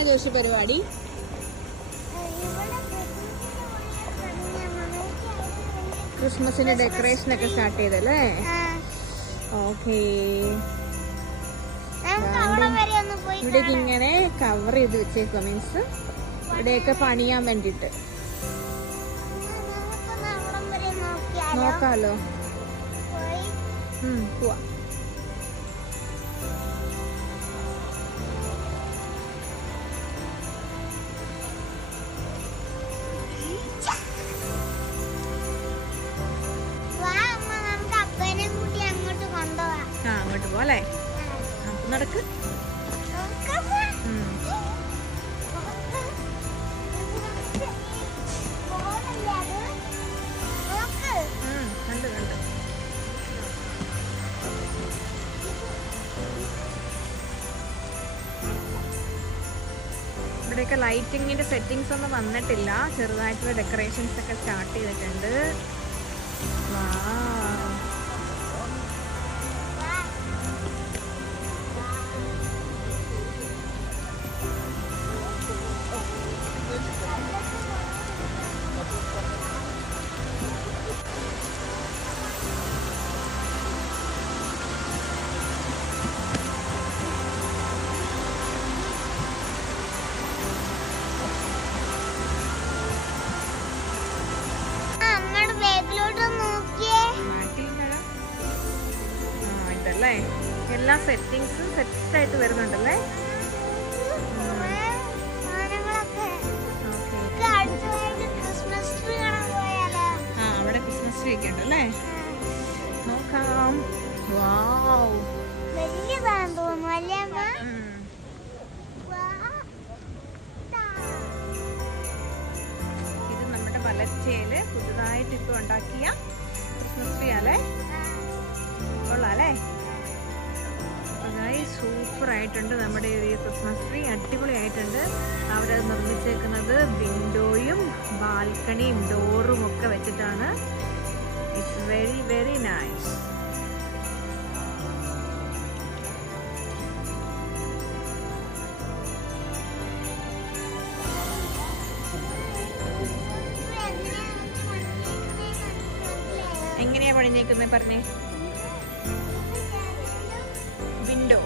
എന്നാ ജോഷി പരിപാടി? ക്രിസ്മസിന്റെ ഡെക്കറേഷൻ ഒക്കെ സ്റ്റാർട്ട് ചെയ്തല്ലേ? ഓക്കേ. ഇവിടേക്ക് ഇങ്ങനെ കവർ ചെയ്ത് വെച്ചേക്കുക, മീൻസ് ഇവിടെയൊക്കെ പണിയാൻ വേണ്ടിട്ട്. നോക്കാലോ. പോവാ. അങ്ങോട്ട് പോവാല്ലേ? നടക്ക്. കണ്ടു കണ്ടു. ഇവിടെയൊക്കെ ലൈറ്റിങ്ങിന്റെ സെറ്റിങ്സ് ഒന്നും വന്നിട്ടില്ല. ചെറുതായിട്ടുള്ള ഡെക്കറേഷൻസ് ഒക്കെ സ്റ്റാർട്ട് ചെയ്തിട്ടുണ്ട്. ഇതല്ലേ എല്ലാ സെറ്റിങ്സും സെറ്റ് ആയിട്ട് വരുന്നുണ്ടല്ലേ? അവിടെ ക്രിസ്മസ് ട്രീ ഒക്കെ ഉണ്ടല്ലേ? നോക്കാം. വാവ്, ഇത് നമ്മുടെ പലച്ചേല് പുതുതായിട്ട് ഇപ്പൊ ഉണ്ടാക്കിയ ക്രിസ്മസ് ട്രീ അല്ലേ? കൊള്ളാല്ലേ? സൂപ്പർ ആയിട്ടുണ്ട് നമ്മുടെ ഈ ക്രിസ്മസ് ട്രീ. അടിപൊളി ആയിട്ടുണ്ട്. അവരത് നിർമ്മിച്ചേക്കുന്നത് വിൻഡോയും ബാൽക്കണിയും ഡോറും ഒക്കെ വെച്ചിട്ടാണ്. It's very very nice. എങ്ങനെയാ പണിഞ്ഞേക്കുന്നത് പറഞ്ഞേ? വിൻഡോ